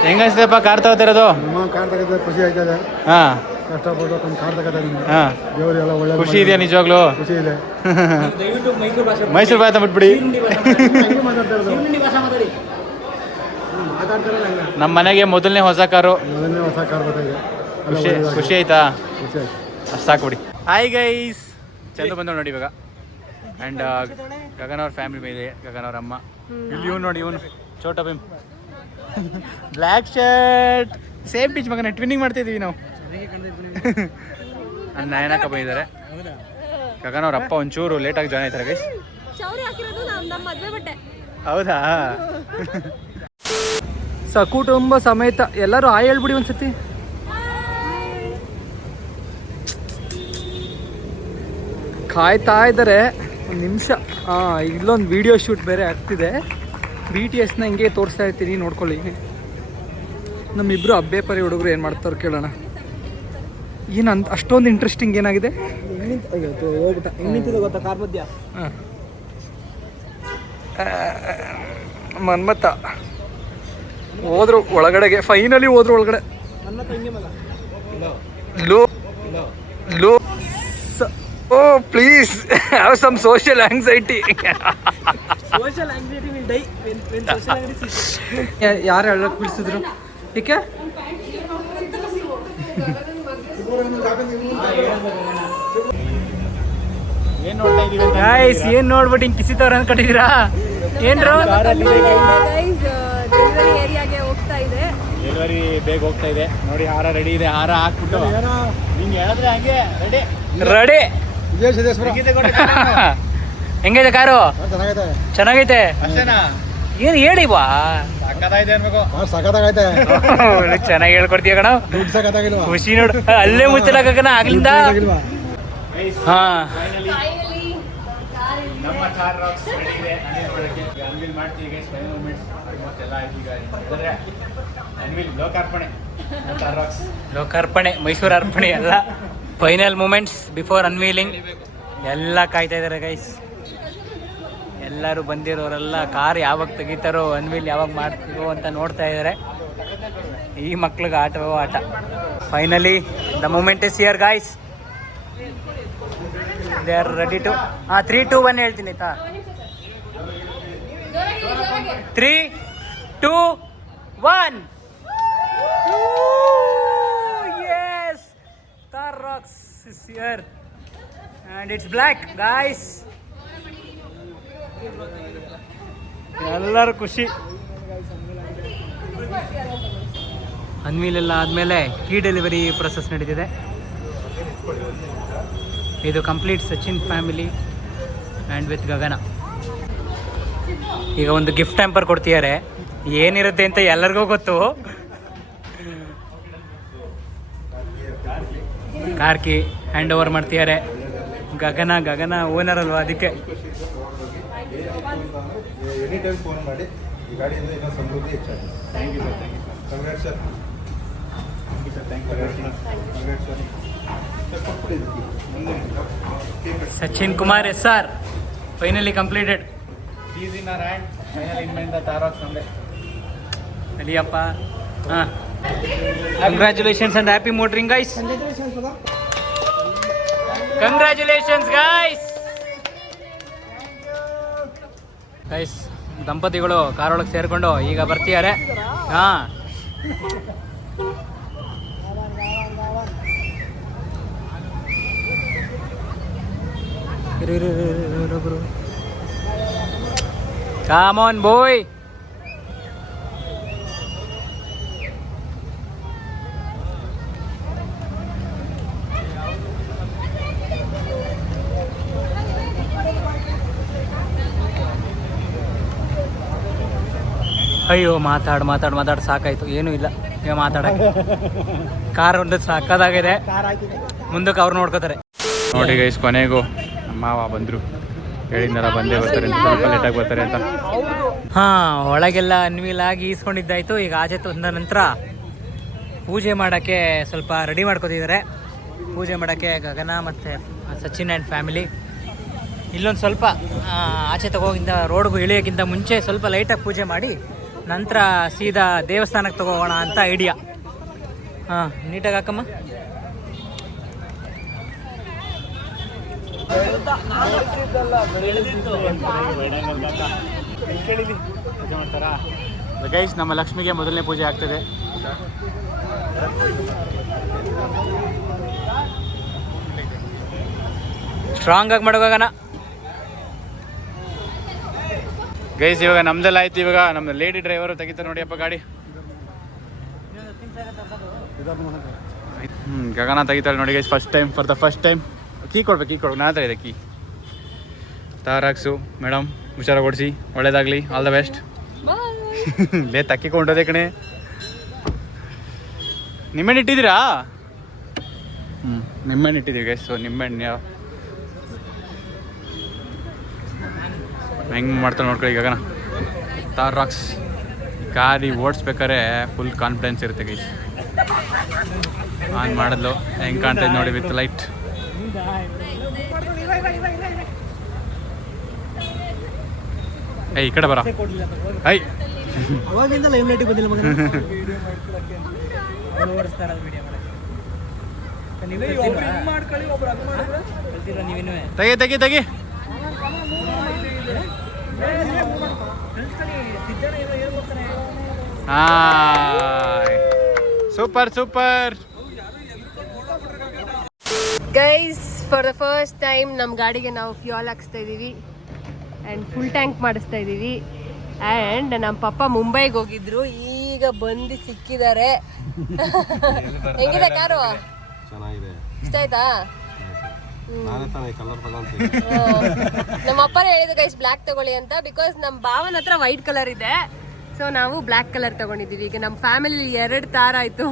ಹೆಂಗನ್ಸ್ತಪ್ಪ ಕಾರ್ ತಗೋತಿರೋದು? ಖುಷಿ ಆಯ್ತದೆ. ಹಾಂ, ಕಷ್ಟಪಟ್ಟು ಒಂದು ಕಾರ್ ತಗೋತಾರೆ. ಹಾಂ, ದೇವರೆಲ್ಲ ಒಳ್ಳೆ ಖುಷಿ ಇದೆಯಾ ನಿಜವಾಗ್ಲೂ? ಖುಷಿ ಇದೆ. ಮೈಸೂರು ಭಾಷೆ ಬಿಟ್ಬಿಡಿ. ನಮ್ಮ ಮನೆಗೆ ಮೊದಲನೇ ಹೊಸ ಕಾರು. ಖುಷಿ ಆಯ್ತಾ? ಅಷ್ಟು ಸಾಕು ಬಿಡಿ. ಹಾಯ್ ಗೈಸ್, ಚಂದ ಬಂದವ್ ನೋಡಿ ಇವಾಗ. ಆ್ಯಂಡ್ ಗಗನ್ ಅವ್ರ ಫ್ಯಾಮಿಲಿ ಮೇಲೆ ಗಗನ್ ಅವ್ರ ಅಮ್ಮ. ಇಲ್ಲಿ ಇವನು ನೋಡಿ, ಇವನು Chhota Bheem, black shirt, same pitch ಮಗನ ಟ್ವಿನ್ನಿಂಗ್ ಮಾಡ್ತಿದ್ದೀವಿ ನಾವು. ನಯನಕ್ಕ ಬಂದಿದ್ದಾರೆ. ಗಗನ್ ಅವ್ರ ಅಪ್ಪ ಒಂಚೂರು ಲೇಟಾಗಿ ಜಾಯ್ನ್ ಆಯ್ತಾರೆ ಗೈಸ್. ಹೌದಾ? ಸಕುಟುಂಬ ಸಮೇತ ಎಲ್ಲರೂ ಆಯ್ ಹೇಳ್ಬಿಡಿ ಒಂದ್ಸತಿ. ಕಾಯ್ತಾ ಇದ್ದಾರೆ ಒಂದು ನಿಮಿಷ. ಇಲ್ಲೊಂದು ವಿಡಿಯೋ ಶೂಟ್ ಬೇರೆ ಆಗ್ತಿದೆ. BTSನ ಹಿಂಗೆ ತೋರಿಸ್ತಾ ಇರ್ತೀನಿ, ನೋಡ್ಕೊಳ್ಳಿ. ನಮ್ಮಿಬ್ಬರು ಅಬ್ಬೇಪರಿ ಹುಡುಗರು ಏನು ಮಾಡ್ತಾರೆ ಕೇಳೋಣ. ಏನಂತ ಅಷ್ಟೊಂದು ಇಂಟ್ರೆಸ್ಟಿಂಗ್ ಏನಾಗಿದೆ? ಗೊತ್ತಾ ಕಾರ್ ಮಧ್ಯ ಮನ್ಮತ್ತ ಹೋದ್ರು ಒಳಗಡೆಗೆ, ಫೈನಲಿ ಹೋದ್ರು ಒಳಗಡೆ. ಲೋ ಓ please have some social anxiety. ಯಾರು ಹೇಳಕ್ ಬಿಡಿಸಿದ್ರು? ಏಕೆ ಗೈಸ್ ಏನ್ ನೋಡ್ಬಿಟ್ಟು ಹಿಂಗೆ ಕಿಸಿತವ್ರ ಅನ್ಕೊಂಡಿದ್ದೀರಾ? ಏನ್ರು ಡೆಲಿವರಿ ಬೇಗ ಹೋಗ್ತಾ ಇದೆ ನೋಡಿ. ಹಾರ ರೆಡಿ ಇದೆ, ಹಾರ ಹಾಕ್ಬಿಟ್ಟು ನಿಂಗೆ ಹೇಳಿದ್ರೆ ಹಂಗೆ ರೆಡಿ. ಹೆಂಗೈತೆ ಕಾರು? ಚೆನ್ನಾಗೈತೆ. ಏನು ಹೇಳಿ ಬಾ, ಚೆನ್ನಾಗಿ ಹೇಳ್ಕೊಡ್ತೀಯ ಕಣ. ಖುಷಿ ನೋಡು, ಅಲ್ಲೇ ಮುಚ್ಚಲಾಗಣ ಆಗ್ಲಿಂದ. ಹಾ, ನಮ್ಮ ಕಾರ್ ರಾಕ್ಸ್ ರೆಡಿ ಇದೆ. ಅನ್ವಿಲ್ ಮಾಡ್ತೀವಿ ಗೈಸ್. ಫೈನಲ್ ಮೂಮೆಂಟ್ಸ್ ಆಲ್ಮೋಸ್ಟ್ ಎಲ್ಲ ಆಯ್ತು. ಈಗ ಹೇಳಿದ್ರೆ ಅನ್ವಿಲ್ ಲೋಕಾರ್ಪಣೆ ಮೈಸೂರು ಅರ್ಪಣೆ ಎಲ್ಲ ಫೈನಲ್ ಮೂಮೆಂಟ್ಸ್ ಬಿಫೋರ್ ಅನ್ವೀಲಿಂಗ್ ಎಲ್ಲ ಕಾಯ್ತಾ ಇದ್ದಾರೆ ಗೈಸ್. ಎಲ್ಲರೂ ಬಂದಿರೋರೆಲ್ಲ ಕಾರ್ ಯಾವಾಗ ತೆಗಿತಾರೋ, ಅನ್ವೀಲ್ ಯಾವಾಗ ಮಾಡ್ತೀವೋ ಅಂತ ನೋಡ್ತಾ ಇದ್ದಾರೆ. ಈ ಮಕ್ಳಿಗೆ ಆಟವೋ ಆಟ. Finally the moment is here guys. They are ready to 3, 2, 1 ಹೇಳ್ತೀನಿ ಆಯ್ತಾ? 3, 2, 1. Yes, Car Rocks is here and it's black guys. ಎಲ್ಲರೂ ಖುಷಿ. ಅನ್ವೀಲ್ ಎಲ್ಲ ಆದಮೇಲೆ ಕೀ ಡೆಲಿವರಿ ಪ್ರೊಸೆಸ್ ನಡೀತಿದೆ. ಇದು complete Sachin family and with Gagana. ಈಗ ಒಂದು ಗಿಫ್ಟ್ ಹ್ಯಾಂಪರ್ ಕೊಡ್ತಿದ್ದಾರೆ. ಏನಿರುತ್ತೆ ಅಂತ ಎಲ್ಲರಿಗೂ ಗೊತ್ತು. ಕಾರ್ ಕೀ ಹ್ಯಾಂಡ್ ಓವರ್ ಮಾಡ್ತಿದ್ದಾರೆ. ಗಗನ ಓನರ್ ಅಲ್ವಾ, ಅದಕ್ಕೆ ಎನಿ ಟೈಮ್ ಫೋನ್ ಮಾಡಿ. ಈ ಗಾಡಿಯಿಂದ ಇನ್ನೂ ಸಮೃದ್ಧಿ ಹೆಚ್ಚಾಗಿ. Thank you sir. Congrats sir. Thank you sir. Sachin Kumar S R finally completed. Keys in our hand. Finally in the Tarak Sunday. ಅಲಿಯಪ್ಪ. ಹಾಂ, congratulations and happy motoring guys. Congratulations guys. Guys, ದಂಪತಿಗಳು ಕಾರೊಳಗೆ ಸೇರಿಕೊಂಡು ಈಗ ಬರ್ತಿದ್ದಾರೆ. ಹಾಂ, come on boy. ಅಯ್ಯೋ ಮಾತಾಡ್ ಸಾಕಾಯ್ತು, ಏನೂ ಇಲ್ಲ ಈಗ ಮಾತಾಡಕ್ಕೆ. ಕಾರ್ ಒಂದು ಸಾಕಾಗಿದೆ, ಮುಂದಕ್ಕೆ ಅವ್ರು ನೋಡ್ಕೋತಾರೆ. ನೋಡಿ ಗೈಸ್, ಕೊನೆಗೂ ಮಾವ ಬಂದರು. ಹೇಳಿದ್ನಲ್ಲ ಬಂದೇ ಬರ್ತಾರೆ ಅಂತ, ಸ್ವಲ್ಪ ಲೇಟಾಗಿ ಬರ್ತಾರೆ ಅಂತ. ಹಾಂ, ಒಳಗೆಲ್ಲ ಅನ್ವಿಲಾಗಿ ಈಸ್ಕೊಂಡಿದ್ದಾಯ್ತು. ಈಗ ಆಚೆ ತಂದ ನಂತರ ಪೂಜೆ ಮಾಡೋಕ್ಕೆ ಸ್ವಲ್ಪ ರೆಡಿ ಮಾಡ್ಕೊತಿದ್ದಾರೆ. ಪೂಜೆ ಮಾಡೋಕ್ಕೆ ಗಗನ ಮತ್ತು ಸಚಿನ್ ಆ್ಯಂಡ್ ಫ್ಯಾಮಿಲಿ ಇಲ್ಲೊಂದು ಸ್ವಲ್ಪ ಆಚೆ ತಗೋಗಿಂದ ರೋಡ್ಗೂ ಇಳಿಯೋಕ್ಕಿಂತ ಮುಂಚೆ ಸ್ವಲ್ಪ ಲೈಟಾಗಿ ಪೂಜೆ ಮಾಡಿ ನಂತರ ಸೀದಾ ದೇವಸ್ಥಾನಕ್ಕೆ ತಗೋಗೋಣ ಅಂತ ಐಡಿಯಾ. ಹಾಂ, ನೀಟಾಗಿ ಹಾಕಮ್ಮ. ಗೈಸ್, ನಮ್ಮ ಲಕ್ಷ್ಮಿಗೆ ಮೊದಲನೇ ಪೂಜೆ ಆಗ್ತದೆ. ಸ್ಟ್ರಾಂಗ್ ಆಗಿ ಮಾಡೋಗಣ ಗೈಸ್. ಇವಾಗ ನಮ್ದೆಲ್ಲ ಆಯ್ತು. ಇವಾಗ ನಮ್ಮ ಲೇಡಿ ಡ್ರೈವರು ತೆಗಿತಾರೆ ನೋಡಿಯಪ್ಪ ಗಾಡಿ. ಗಗನ ತೆಗಿತಾಳೆ ನೋಡಿ guys, for the first time. Key ಕೊಡ್ಬೇಕು, ನಾ ಹತ್ರ ಇದೆ ಕೀ. ತಾರಾಕ್ಸು ಮೇಡಮ್, ಹುಷಾರಾಗಿ ಓಡಿಸಿ, ಒಳ್ಳೇದಾಗಲಿ, ಆಲ್ ದ ಬೆಸ್ಟ್. ಲೇ ತಕ್ಕಿಕೊಂಡೋದೆ ಕಣೆ. ನಿಂಬೆಹಣ್ಣು ಇಟ್ಟಿದ್ದೀರಾ? ನಿಂಬೆಹಣ್ಣು ಇಟ್ಟಿದ್ದೀವಿ ಗೈಸ್. ಸೊ ನಿಂಬೆಹಣ್ಣು ಹೆಂಗೆ ಮಾಡ್ತಾಳೆ ನೋಡ್ಕೊಳ್ಳಿ ಗಗನ. ತಾರಾಕ್ಸ್ ಗಾಡಿ ಓಡಿಸ್ಬೇಕಾದ್ರೆ ಫುಲ್ ಕಾನ್ಫಿಡೆನ್ಸ್ ಇರುತ್ತೆ ಗೈಸ್. ಆನ್ ಮಾಡಿದ್ಲು, ಹೆಂಗೆ ಕಾಣ್ತಾ ನೋಡಿ ವಿತ್ ಲೈಟ್. ಈ ಕಡೆ ಬರ. ಐ ಅವಾಗಿಂದ ಲೈವ್ ಲೈಟಿಗೆ ಬಂದಿಲ್ಲ ಮಗ. ತೆಗಿ. Super. Guys, for the first time ನಮ್ಮ ಗಾಡಿಗೆ ನಾವು ಫ್ಯೂಯಲ್ ಹಾಕ್ಸ್ತಾ ಇದ್ದೀವಿ ಆ್ಯಂಡ್ ಫುಲ್ ಟ್ಯಾಂಕ್ ಮಾಡಿಸ್ತಾ ಇದ್ದೀವಿ. ಆ್ಯಂಡ್ ನಮ್ಮ ಪಪ್ಪ ಮುಂಬೈಗೆ ಹೋಗಿದ್ರು, ಈಗ ಬಂದು ಸಿಕ್ಕಿದ್ದಾರೆ. ಹೆಂಗಿದೆ ಕಾರು? ಚೆನ್ನಾಗಿದೆ. ಇಷ್ಟ ಆಯ್ತಾ? ಕಲರ್ ನಮ್ಮ ಅಪ್ಪನೇ ಹೇಳಿದ್ರು ಗೈಸ್ ಬ್ಲ್ಯಾಕ್ ತಗೊಳ್ಳಿ ಅಂತ, ಬಿಕಾಸ್ ನಮ್ಮ ಭಾವನ ಹತ್ರ ವೈಟ್ ಕಲರ್ ಇದೆ. ಸೊ ನಾವು ಬ್ಲ್ಯಾಕ್ ಕಲರ್ ತಗೊಂಡಿದ್ದೀವಿ. ಈಗ ನಮ್ಮ ಫ್ಯಾಮಿಲಿ 2 ತಾರ ಆಯಿತು.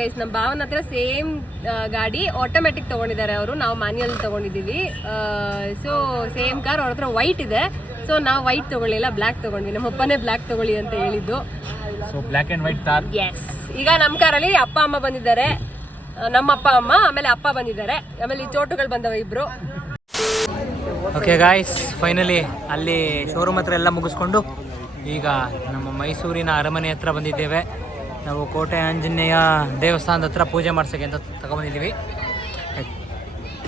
ಗೈಸ್. ನಮ್ಮ ಭಾವನ ಹತ್ರ ಸೇಮ್ ಗಾಡಿ ಆಟೋಮೆಟಿಕ್ ತಗೊಂಡಿದ್ದಾರೆ ಅವರು, ನಾವು ಮ್ಯಾನ್ಯಲ್ ತಗೊಂಡಿದ್ದೀವಿ. ಸೊ ಸೇಮ್ ಕಾರ್, ಅವ್ರ ಹತ್ರ ವೈಟ್ ಇದೆ. ಸೊ ನಾವು ವೈಟ್ ತಗೊಳ್ಳಿಲ್ಲ, ಬ್ಲ್ಯಾಕ್ ತಗೊಂಡ್ವಿ. ನಮ್ಮ ಅಪ್ಪನೇ ಬ್ಲ್ಯಾಕ್ ತಗೊಳ್ಳಿ ಅಂತ ಹೇಳಿದ್ದು. So black and white car. Yes. ಈಗ ನಮ್ಮ ಕಾರಲ್ಲಿ ಅಪ್ಪ ಅಮ್ಮ ಬಂದಿದ್ದಾರೆ, ನಮ್ಮ ಅಪ್ಪ ಅಮ್ಮ, ಆಮೇಲೆ ಅಪ್ಪ ಬಂದಿದ್ದಾರೆ, ಆಮೇಲೆ ಈ ಚೋಟುಗಳು ಬಂದವ ಇಬ್ರು. ಓಕೆ ಗಾಯ್ಸ್, ಫೈನಲಿ ಅಲ್ಲಿ ಶೋರೂಮ್ ಹತ್ರ ಎಲ್ಲ ಮುಗಿಸ್ಕೊಂಡು ಈಗ ನಮ್ಮ ಮೈಸೂರಿನ ಅರಮನೆ ಹತ್ರ ಬಂದಿದ್ದೇವೆ. ನಾವು ಕೋಟೆ ಆಂಜನೇಯ ದೇವಸ್ಥಾನದ ಹತ್ರ ಪೂಜೆ ಮಾಡ್ಸೋಕ್ಕೆ ಅಂತ ತಗೊಂಬಂದಿದ್ದೀವಿ.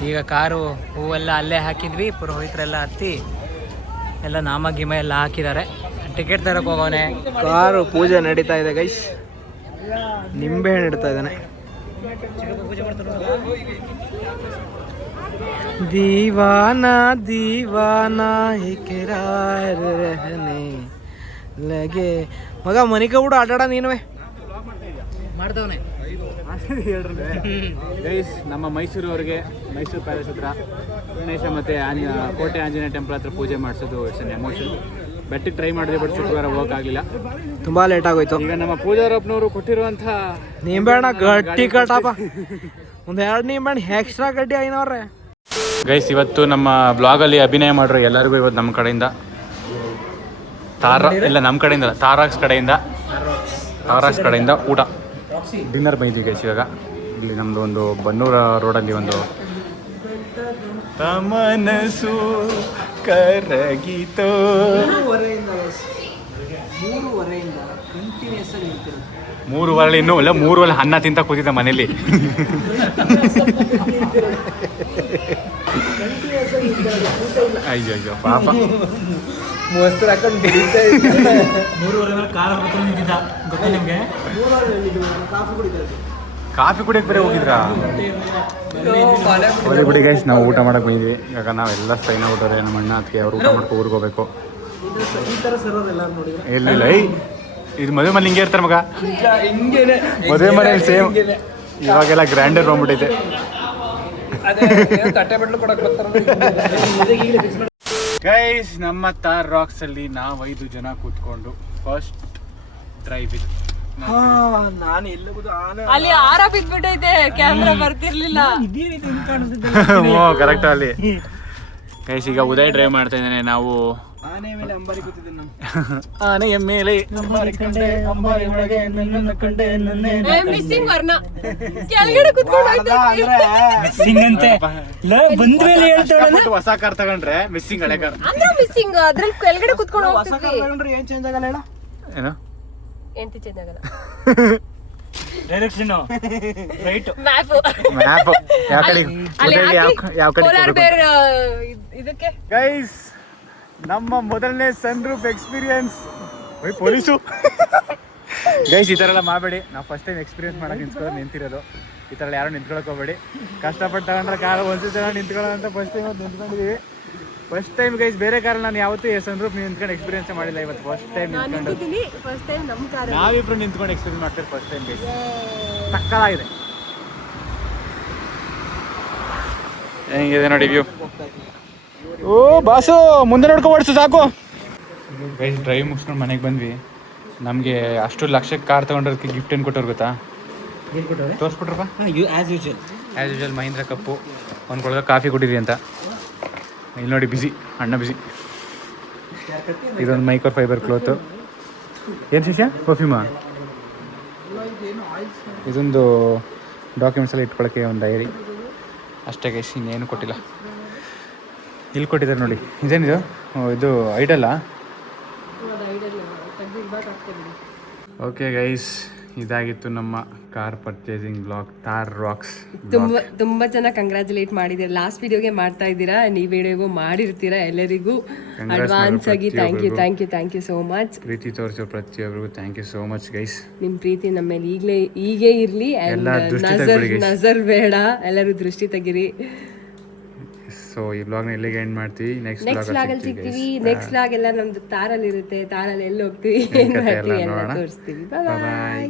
ಈಗ ಕಾರು ಹೂವೆಲ್ಲ ಅಲ್ಲೇ ಹಾಕಿದ್ವಿ. ಪುರೋಹಿತರೆಲ್ಲ ಹತ್ತಿ ಎಲ್ಲ ನಾಮ ಗಿಮ ಎಲ್ಲ ಹಾಕಿದ್ದಾರೆ. ಟಿಕೆಟ್ ತರಕ್ಕೆ ಹೋಗೋನೆ. ಕಾರು ಪೂಜೆ ನಡೀತಾ ಇದೆ ಗೈಸ್. ನಿಂಬೆಹಣ್ಣು ಇಡ್ತಾ ಇದ್ದಾನೆ. ದೀವಾನಾ ಇಕರಾರ್ ರಹನೆ ಲಗೆ. ಮಗ ಮನಿಕ ಕೂಡ ಆಟಾಡ ನೀನುವೆ ಮಾಡ್ದವನೆ. ಗೈಸ್, ನಮ್ಮ ಮೈಸೂರವ್ರಿಗೆ ಮೈಸೂರು ಪ್ಯಾಲೇಸ್ ಹತ್ರ ಗಣೇಶ ಮತ್ತು ಕೋಟೆ ಆಂಜನೇಯ ಟೆಂಪಲ್ ಹತ್ರ ಪೂಜೆ ಮಾಡಿಸೋದು ಇಟ್ಸ್ ಅನ್ ಎಮೋಷನ್. ಬೆಟ್ಟಿಗೆ ಟ್ರೈ ಮಾಡಿದೆ, ಬಟ್ ಶುಕ್ರವಾರ ಹೋಗೋಕ್ಕಾಗಲಿಲ್ಲ, ತುಂಬಾ ಲೇಟ್ ಆಗೋಯ್ತು. ಈಗ ನಮ್ಮ ಪೂಜಾರಪ್ಪನವರು ಕೊಟ್ಟಿರುವಂಥ ನಿಂಬೆಹಣ್ಣ ಗಟ್ಟಿ ಕಟ್ಟಪ್ಪ, ಒಂದು 2 ನಿಂಬೆಹಣ್ಣು ಎಕ್ಸ್ಟ್ರಾ ಗಡ್ಡಿ ಐನವ್ರೆ. ಗೈಸ್, ಇವತ್ತು ನಮ್ಮ ಬ್ಲಾಗಲ್ಲಿ ಅಭಿನಯ ಮಾಡಿರೋ ಎಲ್ಲರಿಗೂ ಇವತ್ತು ನಮ್ಮ ಕಡೆಯಿಂದ ತಾರಾಕ್ಸ್ ಕಡೆಯಿಂದ ಊಟ ಡಿನ್ನರ್ ಬಂದಿದ್ವಿ ಗೈಸ್. ಇವಾಗ ಇಲ್ಲಿ ನಮ್ಮದು ಒಂದು ಬನ್ನೂರ ರೋಡಲ್ಲಿ ಒಂದು ತಮನಸು ಕರಗಿತೋ 3:30 ಕಂಟಿನ್ಯೂಸ್ ಆಗಿ ನಿಂತಿರೋದು. 3 ಇನ್ನೂ ಇಲ್ಲ 3 ಅನ್ನ ತಿಂತ ಕೂತಿದ್ದ ಮನೇಲಿ. ಅಯ್ಯಯ್ಯೋ ಪಾಪ. ಮೊಸರು ಹಾಕೊಂಡು ಬಿಡಿತಾ ಇದ್ದೆ. 3:30 ಕಾಲ ಹತ್ರ ನಿಂತಿದ್ದ ಗೊತ್ತಾ ನಿಮಗೆ? 3:30 ಕಾಫಿ ಕುಡಿತಾರೆ. ಕಾಫಿ ಕುಡಿಯಕ್ಕೆ ಬೇರೆ ಹೋಗಿದ್ರಾ? ಹೋಗಿ ಬಿಡಿ ಗೈಸ್, ನಾವು ಊಟ ಮಾಡಕ್ಕೆ ಬಂದಿದ್ವಿ. ಇವಾಗ ನಾವೆಲ್ಲ ಸೈನ ಊಟರೆ ನಮ್ಮ ಅಣ್ಣ ಅದಕ್ಕೆ ಅವ್ರು ಊಟ ಮಾಡ್ಕೊ ಊರಿಗೆ ಹೋಗ್ಬೇಕು. ಈ ಥರ ಸರೋದು ಎಲ್ಲರೂ ನೋಡಿದ್ರೆ ಇಲ್ಲ ಇದು ಮದುವೆ ಮನೆ ಹಿಂಗೆ ಇರ್ತಾರೆ ಮಗ. ಹಿಂಗೇನೆ ಮದುವೆ ಮನೇಲಿ ಸೇಮ್. ಇವಾಗೆಲ್ಲ ಗ್ರ್ಯಾಂಡರ್ ಬಂದ್ಬಿಟ್ಟೈತೆ. ತಟ್ಟೆ ಬಟ್ಲು ಕೊಡಕ್ಕೆ ಬರ್ತಾರೆ. ಗೈಸ್, ನಮ್ಮ ತಾರ್ ರಾಕ್ಸ್ ಅಲ್ಲಿ ನಾವು 5 ಜನ ಕೂತ್ಕೊಂಡು ಫಸ್ಟ್ ಡ್ರೈವ್ ಇದು. ನಾನು ಎಲ್ಲಬಹುದು ಅಲ್ಲಿ ಆರ ಬಿದ್ಬಿಟ್ಟೈತೆ, ಕ್ಯಾಮ್ರಾ ಬರ್ತಿರ್ಲಿಲ್ಲ. ಇದೇ ರೀತಿ ಹಿಂಗ್ ಕಾಣಿಸುತ್ತೆ. ಕರೆಕ್ಟ್ ಅಲ್ಲಿ ಗೈಸ್. ಈಗ ಉದಯ್ ಡ್ರೈವ್ ಮಾಡ್ತಾ ಇದ್ದಾನೆ. ನಾವು ಆನೆ ಮೇಲೆ ಅಂಬಾರಿ ಕೂತಿದ್ದೀನಿ ನಾನು. ಆನೆಯ ಮೇಲೆ ಅಂಬಾರಿ ಕಂಡೆ ಅಂಬಾರಿ ಒಳಗೆ ನನ್ನನ್ನ ಕಂಡೆ ನನ್ನೇ ಮಿಸ್ಸಿಂಗ್ ವರ್ಣ ಕೆಳಗಡೆ ಕುತ್ಕೊಂಡು ಸಿಂಗಂತೆ ಬಂದ್ಮೇಲೆ ಹೇಳ್ತಾಳೆ. ಹೊಸ ಕಾರ್ ತಗೊಂಡ್ರೆ ಮಿಸ್ಸಿಂಗ್ ಹಳೆ ಕಾರ್ ಅಂದ್ರೆ ಮಿಸ್ಸಿಂಗ್ ಅದ್ರಲ್ಲಿ ಕೆಳಗಡೆ ಕುತ್ಕೊಂಡು ಹೊಸ ಕಾರ್ ತಗೊಂಡ್ರೆ ಏನ್ ಚೇಂಜ್ ಆಗಲ್ಲ ಹೇಳ. ಏನು ಎಂತ ಚೇಂಜ್ ಆಗಲ್ಲ. ಡೈರೆಕ್ಷನ್ ರೈಟ್ ಮ್ಯಾಪ್ ಮ್ಯಾಪ್ ಯಾವ ಕಡೆ ಯಾವ ಕೋಲಾರ ಕಡೆ. ಬೇರೆ ಇದಕ್ಕೆ ಗೈಸ್, ನಮ್ಮ ಮೊದಲನೇ sunroof experience. Police guys, ಈ ಥರ ಎಲ್ಲ ಮಾಡಬೇಡಿ. ನಾವು ಫಸ್ಟ್ ಟೈಮ್ ಎಕ್ಸ್ಪೀರಿಯನ್ಸ್ ಮಾಡಕ್ಕೆ ನಿಂತಿರೋದು. ಈ ಥರ ಯಾರು ನಿಂತ್ಕೊಳಕ್ಕೆ ಹೋಗ್ಬೇಡಿ. ಕಷ್ಟಪಟ್ಟು ತಗೊಂಡ್ರೆ ಕಾರ್ ಒಂದ್ಸಲ ನಿಂತ್ಕೊಳ್ಳೋ ಅಂತ ಫಸ್ಟ್ ಟೈಮ್ ನಿಂತ್ಕೊಂಡಿದ್ದೀವಿ. First time guys. ಬೇರೆ ಕಾರಲ್ಲಿ ನಾನು ಯಾವತ್ತೂ ಸನ್ ರೂಫ್ ನಿಂತ್ಕೊಂಡು ಎಕ್ಸ್ಪೀರಿಯನ್ಸ್ ಮಾಡಿಲ್ಲ. ಇವತ್ತು ಫಸ್ಟ್ ಟೈಮ್ ನಿಂತ್ಕೊಂಡು ಫಸ್ಟ್ ಟೈಮ್ ನಮ್ಮ ಕಾರ್ ನಾವಿಬ್ರು ನಿಂತ್ಕೊಂಡು ಎಕ್ಸ್ಪೀರಿಯನ್ಸ್ ಮಾಡ್ತೀವಿ ಫಸ್ಟ್ ಟೈಮ್ ಗೈಸ್. ಸಕ್ಕತ್ತಾಗಿದೆ. ಹೆಂಗಿದೆ ನೋಡಿ ವ್ಯೂ. ಓ ಬಾಸು, ಮುಂದೆ ನೋಡ್ಕೊಂಡು ಓಡಿಸು ಸಾಕು. ಗೈಸ್, ಡ್ರೈವ್ ಮುಗಿಸ್ಕೊಂಡು ಮನೆಗೆ ಬಂದ್ವಿ. ನಮಗೆ ಅಷ್ಟು ಲಕ್ಷಕ್ಕೆ ಕಾರ್ ತೊಗೊಂಡ್ರದಕ್ಕೆ ಗಿಫ್ಟ್ ಏನು ಕೊಟ್ಟವ್ರು ಗೊತ್ತಾ? ಏನು ಕೊಟ್ಟವ್ರೆ? ತೋರಿಸ್ಬಿಟ್ರಪ್ಪ. ಆ್ಯಸ್ ಯೂಶುವಲ್ ಮಹೀಂದ್ರ ಕಪ್ಪು ಒಂದು ಕೊಡೋದ ಕಾಫಿ ಕೊಟ್ಟಿರಿ ಅಂತ. ಇಲ್ಲಿ ನೋಡಿ ಬಿಸಿ, ಅಣ್ಣ ಬಿಸಿ. ಇದೊಂದು ಮೈಕ್ರೋ ಫೈಬರ್ ಕ್ಲೋತು. ಏನು ಶಿಷ್ಯ? ಪರ್ಫ್ಯೂಮಾ? ಇದೊಂದು ಡಾಕ್ಯುಮೆಂಟ್ಸ್ ಎಲ್ಲ ಇಟ್ಕೊಳ್ಳೋಕ್ಕೆ ಒಂದು ಡೈರಿ ಅಷ್ಟೇ ಗೈಸ್. ಇನ್ನೇನು ಕೊಟ್ಟಿಲ್ಲ. ಇಲ್ಲಿ ಕೊಟ್ಟಿದ್ದಾರೆ ನೋಡಿ. ಇದೇನಿದು? ಇದು ಐಡಲ್ಲ. ಓಕೆ ಗೈಸ್, ಇದಾಗಿತ್ತು ನಮ್ಮ ಕಾರ್ ಪರ್ಚೇಸಿಂಗ್ ಬ್ಲಾಗ್, ತಾರ್ ರಾಕ್ಸ್. ತುಂಬಾ ಜನ ಕಂಗ್ರಾಚುಲೇಟ್ ಮಾಡಿದ್ದೀರಾ. ಲಾಸ್ಟ್ ವಿಡಿಯೋಗೆ ಮಾಡ್ತಾ ಇದ್ದೀರಾ, ಈ ವಿಡಿಯೋಗೂ ಮಾಡಿರ್ತೀರಾ. ಎಲ್ಲರಿಗೂ ಅಡ್ವಾನ್ಸ್ ಆಗಿ ಥ್ಯಾಂಕ್ ಯು ಸೋ ಮಚ್. ಪ್ರೀತಿ ತೋರಿಸೋ ಪ್ರತಿಯೊಬ್ಬರಿಗೂ thank you so much guys. ನಿಮ್ಮ ಪ್ರೀತಿ ನಮ್ಮ ಮೇಲೆ ಹೀಗೆ ಇರಲಿ. ನಜರ್ ಬೇಡ, ಎಲ್ಲರೂ ದೃಷ್ಟಿ ತೆಗಿರಿ. ಸೊ ಈ ಬ್ಲಾಗ್ನ ಇಲ್ಲಿಗೆ ಎಂಡ್ ಮಾಡ್ತೀವಿ. ನೆಕ್ಸ್ಟ್ ಬ್ಲಾಗಲ್ಲಿ ಸಿಗ್ತೀವಿ. ನೆಕ್ಸ್ಟ್ ಬ್ಲಾಗ್ ಎಲ್ಲ ನಮ್ದು ತಾರಲ್ಲಿ ಇರುತ್ತೆ. ತಾರಲ್ಲಿ ಎಲ್ಲಿ ಹೋಗ್ತೀವಿ, ಏನ್ ಮಾಡ್ತೀವಿ ಎಲ್ಲ ತೋರಿಸ್ತೀವಿ. ಬಾಯ್.